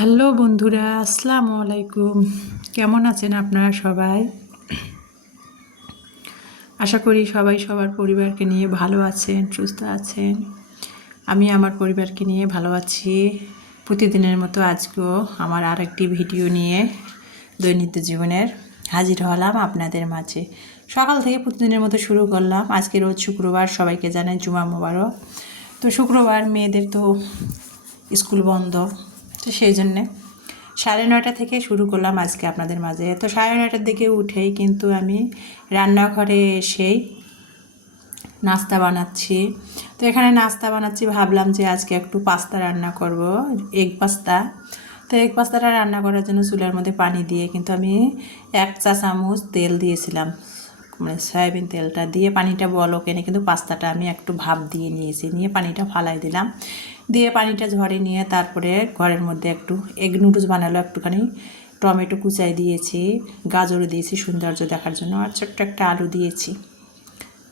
Hello বন্ধুরা, আসসালামু আলাইকুম। কেমন আছেন আপনারা সবাই? আশা করি সবাই সবার পরিবারকে নিয়ে ভালো আছেন, সুস্থ আছেন। আমি আমার পরিবারকে নিয়ে ভালো আছি। প্রতিদিনের মতো আজকেও আমার আরেকটি ভিডিও নিয়ে দৈনন্দিন জীবনের হাজির হলাম আপনাদের মাঝে। সকাল থেকে প্রতিদিনের মতো শুরু করলাম। আজকে রোজ শুক্রবার, সবাইকে জানাই জুমা মোবারক। তো শুক্রবার মেয়েদের তো স্কুল বন্ধ, তো সেই জন্যে 9:30 থেকে শুরু করলাম আজকে আপনাদের মাঝে। তো 9:30টার দিকে উঠেই কিন্তু আমি রান্নাঘরে এসেই নাস্তা বানাচ্ছি। তো এখানে নাস্তা বানাচ্ছি, ভাবলাম যে আজকে একটু পাস্তা রান্না করব, এগ পাস্তা। তো এগ পাস্তাটা রান্না করার জন্য চুলার মধ্যে পানি দিয়ে কিন্তু আমি 1 চা চামচ তেল দিয়েছিলাম, মানে সয়াবিন তেলটা দিয়ে পানিটা বলক এনে কিন্তু পাস্তাটা আমি একটু ভাপ দিয়ে নিয়েছি, নিয়ে পানিটা ফালাই দিলাম। দিয়ে পানিটা ঝরে নিয়ে তারপরে ঘরের মধ্যে একটু এগ নুডলস বানালো, একটুখানি টমেটো কুচাই দিয়েছি, গাজরও দিয়েছি সৌন্দর্য দেখার জন্য, আর ছোট্ট একটা আলু দিয়েছি।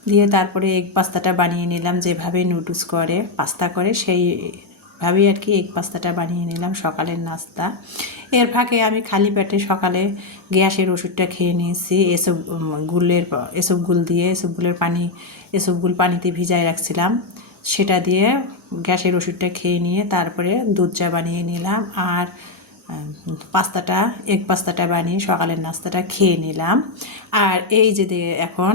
দিয়ে তারপরে এগ পাস্তাটা বানিয়ে নিলাম, যেভাবে নুডলস করে পাস্তা করে সেইভাবেই আর কি এগ পাস্তাটা বানিয়ে নিলাম সকালের নাস্তা। এর ফাঁকে আমি খালি পেটে সকালে গ্যাসের ওষুধটা খেয়ে নিয়েছি, এসবগুল পানিতে ভিজায় রাখছিলাম, সেটা দিয়ে গ্যাসের ওষুধটা খেয়ে নিয়ে তারপরে দুধ চা বানিয়ে নিলাম, আর এগ পাস্তাটা বানিয়ে সকালের নাস্তাটা খেয়ে নিলাম। আর এই যে এখন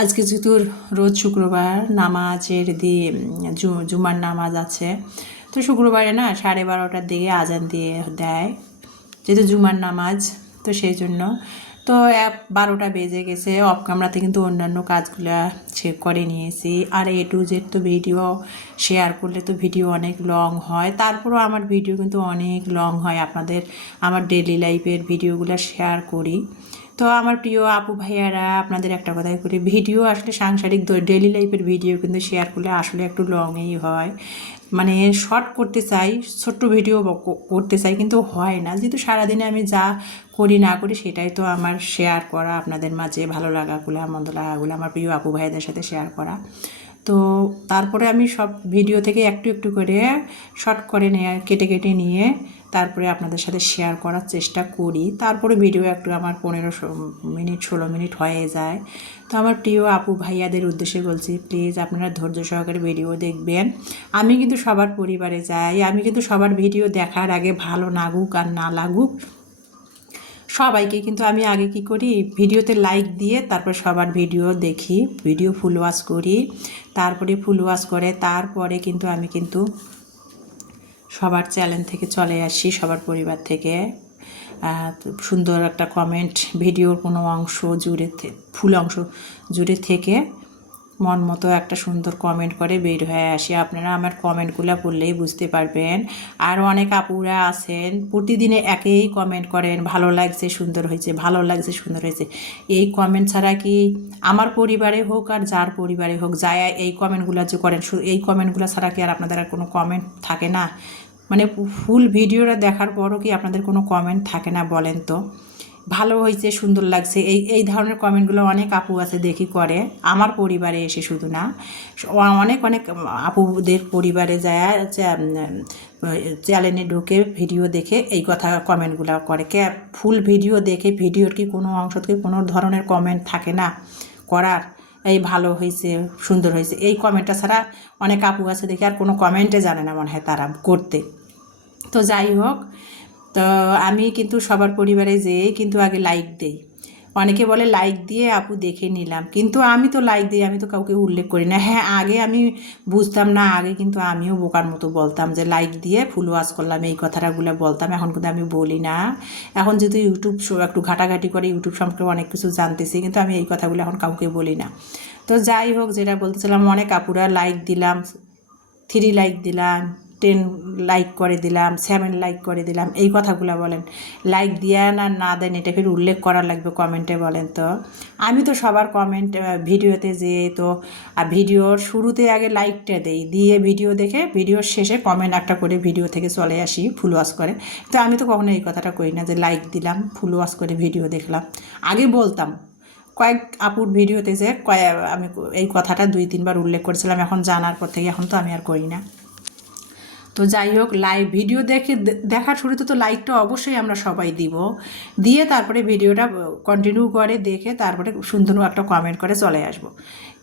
আজকে যেহেতু রোজ শুক্রবার, নামাজের দিয়ে জুমার নামাজ আছে, তো শুক্রবারে না 12:30টার দিকে আজান দিয়ে দেয়, যেহেতু জুমার নামাজ, তো সেই জন্য তো 12টা বেজে গেছে। অফ ক্যামেরাতে কিন্তু অন্যান্য কাজগুলো করে নিয়েছি। আর A to Z তো ভিডিও শেয়ার করলে তো ভিডিও অনেক লং হয়, তারপরও আমার ভিডিও কিন্তু অনেক লং হয়। আমার ডেইলি লাইফের ভিডিওগুলো শেয়ার করি। তো আমার প্রিয় আপু ভাইয়ারা, আপনাদের একটা কথাই করি, ভিডিও আসলে সাংসারিক ডেইলি লাইফের ভিডিও কিন্তু শেয়ার করলে আসলে একটু লংই হয়। মানে শর্ট করতে চাই, ছোট্ট ভিডিও করতে চাই, কিন্তু হয় না, যেহেতু সারাদিনে আমি যা করি না করি সেটাই তো আমার শেয়ার করা আপনাদের মাঝে, ভালো লাগাগুলো মন্দ লাগাগুলো আমার প্রিয় আপু ভাইয়াদের সাথে শেয়ার করা। তো তারপরে আমি সব ভিডিও থেকে একটু একটু করে শর্ট করে কেটে কেটে নিয়ে তারপরে আপনাদের সাথে শেয়ার করার চেষ্টা করি। তারপরে ভিডিও একটু আমার 15 মিনিট 16 মিনিট হয়ে যায়। তো আমার প্রিয় আপু ভাইয়াদের উদ্দেশ্যে বলছি, প্লিজ আপনারা ধৈর্য সহকারে ভিডিও দেখবেন। আমি কিন্তু সবার পরিবারে যাই, আমি কিন্তু সবার ভিডিও দেখার আগে ভালো লাগুক আর না লাগুক সবাইকে কিন্তু আমি আগে কি করি, ভিডিওতে লাইক দিয়ে তারপর সবার ভিডিও দেখি, ভিডিও ফুল ওয়াচ করি, তারপরে ফুল ওয়াচ করে তারপরে কিন্তু আমি কিন্তু সবার চ্যানেল থেকে চলে আসি, সবার পরিবার থেকে সুন্দর একটা কমেন্ট, ভিডিওর কোনো অংশ জুড়ে ফুল অংশ জুড়ে থেকে মন মতো একটা সুন্দর কমেন্ট করে বের হয়ে আসি। আপনারা আমার কমেন্টগুলো পড়লেই বুঝতে পারবেন। আর অনেক আপুরা আছেন প্রতিদিনে একই কমেন্ট করেন, ভালো লাগছে সুন্দর হয়েছে, ভালো লাগছে সুন্দর হয়েছে। এই কমেন্ট ছাড়া কি আমার পরিবারে হোক আর যার পরিবারে হোক, যায় এই কমেন্টগুলো যে করেন, এই কমেন্টগুলো ছাড়া কি আর আপনাদের আর কোনো কমেন্ট থাকে না? মানে ফুল ভিডিওটা দেখার পরও কি আপনাদের কোনো কমেন্ট থাকে না বলেন তো? ভালো হয়েছে, সুন্দর লাগছে, এই ধরনের কমেন্টগুলো অনেক আপু আছে দেখি করে, আমার পরিবারে এসে শুধু না, অনেক অনেক আপুদের পরিবারে যায় চ্যানেলে ঢুকে ভিডিও দেখে এই কথা কমেন্টগুলো করে। ফুল ভিডিও দেখে ভিডিওর কি কোনো অংশ থেকে কোনো ধরনের কমেন্ট থাকে না করার? এই ভালো হয়েছে, সুন্দর হয়েছে, এই কমেন্টটা ছাড়া অনেক আপু আছে দেখে আর কোনো কমেন্টে জানে না মনে হয় তারা করতে। তো যাই হোক, তো আমি কিন্তু সবার পরিবারে যেয়ে কিন্তু আগে লাইক দেই। অনেকে বলে লাইক দিয়ে আপু দেখে নিলাম, কিন্তু আমি তো লাইক দিই, আমি তো কাউকে উল্লেখ করি না। হ্যাঁ, আগে আমি বুঝতাম না, আগে কিন্তু আমিও বোকার মতো বলতাম যে লাইক দিয়ে ফুল ওয়াচ করলাম, এই কথাটাগুলো বলতাম। এখন কিন্তু আমি বলি না। এখন যেহেতু ইউটিউব একটু ঘাটাঘাটি করে ইউটিউব সম্পর্কে অনেক কিছু জানতেছি, কিন্তু আমি এই কথাগুলো এখন কাউকে বলি না। তো যাই হোক, যেটা বলতেছিলাম, অনেক আপুরা লাইক দিলাম, 3 লাইক দিলাম, 10 লাইক করে দিলাম, 7 লাইক করে দিলাম, এই কথাগুলো বলেন। লাইক দিয়ে না দেন, এটা ফির উল্লেখ করা লাগবে কমেন্টে বলেন তো? আমি তো সবার কমেন্ট ভিডিওতে যেয়ে তো ভিডিওর শুরুতে আগে লাইকটা দেই, দিয়ে ভিডিও দেখে ভিডিওর শেষে কমেন্ট একটা করে ভিডিও থেকে চলে আসি ফুল ওয়াচ করে। তো আমি তো কখনো এই কথাটা করি না যে লাইক দিলাম, ফুল ওয়াচ করে ভিডিও দেখলাম। আগে বলতাম, কয়েক আপুর ভিডিওতে যে আমি এই কথাটা 2-3 বার উল্লেখ করেছিলাম, এখন জানার পর থেকে এখন তো আমি আর করি না। তো যাই হোক, লাইভ ভিডিও দেখার শুরুতে তো লাইকটা অবশ্যই আমরা সবাই দিব, দিয়ে তারপরে ভিডিওটা কন্টিনিউ করে দেখে তারপরে সুন্দর একটা কমেন্ট করে চলে আসব।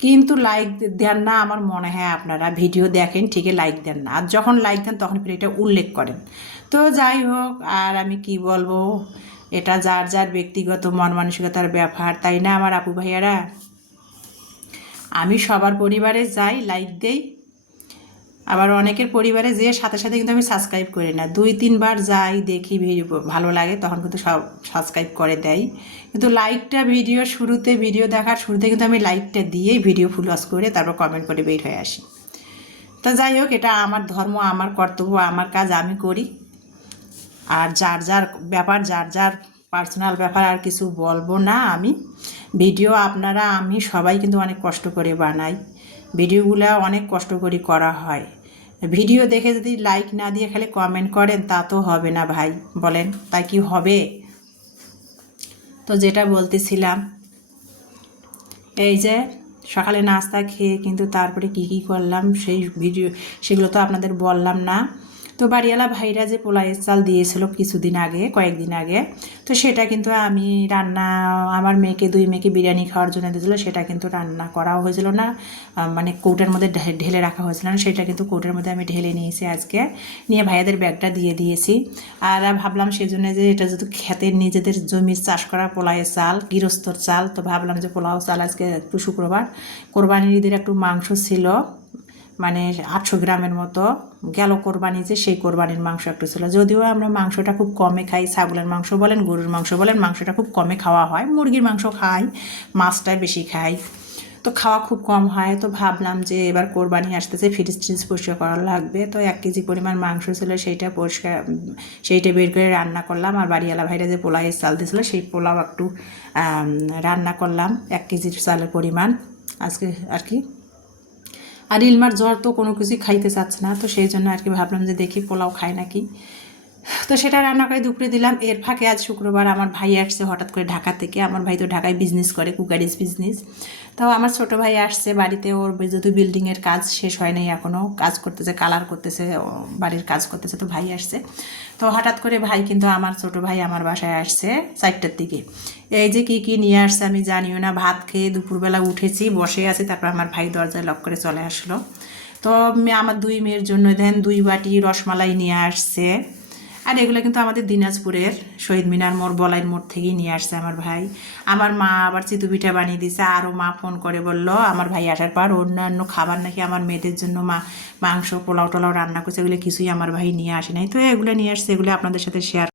কিন্তু লাইক দেন না, আমার মনে হয় আপনারা ভিডিও দেখেন ঠিকই, লাইক দেন না, আর যখন লাইক দেন তখন ফির এটা উল্লেখ করেন। তো যাই হোক, আর আমি কি বলবো, এটা যার যার ব্যক্তিগত মন মানসিকতার ব্যাপার, তাই না আমার আপু ভাইয়ারা? আমি সবার পরিবারে যাই, লাইক দেই, আবার অনেকের পরিবারে যেয়ে সাথে সাথে কিন্তু আমি সাবস্ক্রাইব করি না, 2-3 বার যাই, দেখি ভিডিও ভালো লাগে তখন কিন্তু সব সাবস্ক্রাইব করে দেয়। কিন্তু লাইকটা ভিডিও শুরুতে, ভিডিও দেখার শুরুতে কিন্তু আমি লাইকটা দিয়েই ভিডিও ফুল ওয়াচ করে তারপর কমেন্ট করে বের হয়ে আসি। তা যাই হোক, এটা আমার ধর্ম, আমার কর্তব্য, আমার কাজ আমি করি। আর যার যার ব্যাপার, যার যার পার্সোনাল ব্যাপার আর কিছু বলবো না আমি। ভিডিও আপনারা, আমি সবাই কিন্তু অনেক কষ্ট করে বানাই, ভিডিওগুলো অনেক কষ্ট করে করা হয়। ভিডিও দেখে যদি লাইক না দিয়ে খালি কমেন্ট করেন তা তো হবে না ভাই, বলেন, তাই কি হবে? তো যেটা বলতেছিলাম, এই যে সকালে নাস্তা খেয়ে কিন্তু তারপরে কি কি করলাম সেই ভিডিও, সেগুলো তো আপনাদের বললাম না। তো বাড়িওয়ালা ভাইরা যে পোলাওয়ের চাল দিয়েছিল কিছুদিন আগে, কয়েকদিন আগে, তো সেটা কিন্তু আমি রান্না, আমার মেয়েকে, 2 মেয়েকে বিরিয়ানি খাওয়ার জন্য দিয়েছিলো, সেটা কিন্তু রান্না করাও হয়েছিল না, মানে কৌটার মধ্যে ঢেলে রাখা হয়েছিল না, সেটা কিন্তু কৌটার মধ্যে আমি ঢেলে নিয়েছি আজকে, নিয়ে ভাইয়াদের ব্যাগটা দিয়ে দিয়েছি। আর ভাবলাম সেজন্য যে এটা যেহেতু ক্ষেতের নিজেদের জমির চাষ করা পোলাওয়ের চাল, গৃহস্থর চাল, তো ভাবলাম যে পোলাও চাল আজকে একটু শুক্রবার, কোরবানির ঈদের একটু মাংস ছিল, মানে 800 গ্রামের মতো গেল কোরবানি, যে সেই কোরবানির মাংস একটু ছিল। যদিও আমরা মাংসটা খুব কমে খাই, ছাগলের মাংস বলেন, গরুর মাংস বলেন, মাংসটা খুব কমে খাওয়া হয়, মুরগির মাংস খাই, মাছটাই বেশি খাই, তো খাওয়া খুব কম হয়। তো ভাবলাম যে এবার কোরবানি আসতেছে, ফ্রিজ ট্রিজ পরিষ্কার করা লাগবে, তো 1 কেজি পরিমাণ মাংস ছিল, সেইটা বের করে রান্না করলাম। আর বাড়িওয়ালা ভাইরা যে পোলাওয়ের চাল দিয়েছিলো সেই পোলাও একটু রান্না করলাম, 1 কেজির চালের পরিমাণ আজকে আর কি। আর ইলমার জ্বর, তো কোনো কিছুই খাইতে চাচ্ছে না, তো সেই জন্য আর কি ভাবলাম যে দেখি পোলাও খায় নাকি, তো সেটা রান্না করে দুপুরে দিলাম। এর ফাঁকে আজ শুক্রবার আমার ভাই আসছে হঠাৎ করে ঢাকা থেকে, আমার ভাই তো ঢাকায় বিজনেস করে, কুকারিজ বিজনেস। তো আমার ছোটো ভাই আসছে বাড়িতে, ওর যেহেতু বিল্ডিংয়ের কাজ শেষ হয় নাই এখনও, কাজ করতেছে, কালার করতেছে, বাড়ির কাজ করতেছে, তো ভাই আসছে। তো হঠাৎ করে ভাই কিন্তু, আমার ছোটো ভাই আমার বাসায় আসছে 4টার দিকে, এই যে কী কী নিয়ে আসছে আমি জানিও না, ভাত খেয়ে দুপুরবেলা উঠেছি, বসে আছি, তারপর আমার ভাই দরজায় লক করে চলে আসলো। তো আমার 2 মেয়ের জন্য দেন 2 বাটি রসমালাই নিয়ে আসছে। আর এগুলো কিন্তু আমাদের দিনাজপুরের শহীদ মিনার মোড়, বলাইর মোড় থেকেই নিয়ে আসছে আমার ভাই। আমার মা আবার চিতু পিঠা বানিয়ে দিয়েছে, আরও মা ফোন করে বললো আমার ভাই আসার পর অন্যান্য খাবার নাকি আমার মেয়েদের জন্য মাংস, পোলাও টোলাও রান্না করছে, এগুলো কিছুই আমার ভাই নিয়ে আসে নাই। তো এগুলো নিয়ে আসছে, এগুলো আপনাদের সাথে শেয়ার